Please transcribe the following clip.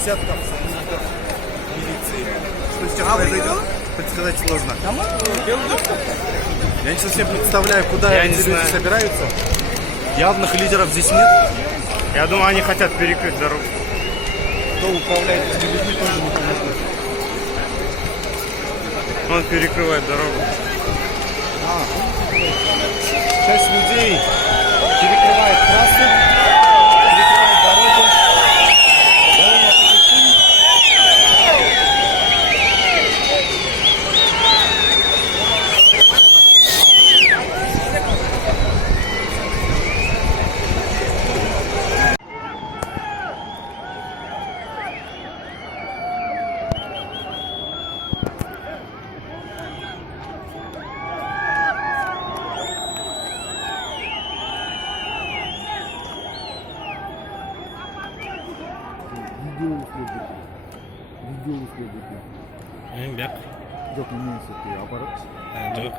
десятков сотрудников милиции. Что сейчас произойдет, предсказать сложно. Я не совсем представляю, куда Я эти не люди знаю. собираются. Явных лидеров здесь нет. Я думаю, они хотят перекрыть дорогу. Кто управляет этими людьми, тоже непонятно. Он перекрывает дорогу. Часть людей перекрывает трассу, перекрывает дорогу. Довольно-таки шум. Видео следует. Бяк. Жоқ, немене апарат. Жоқ.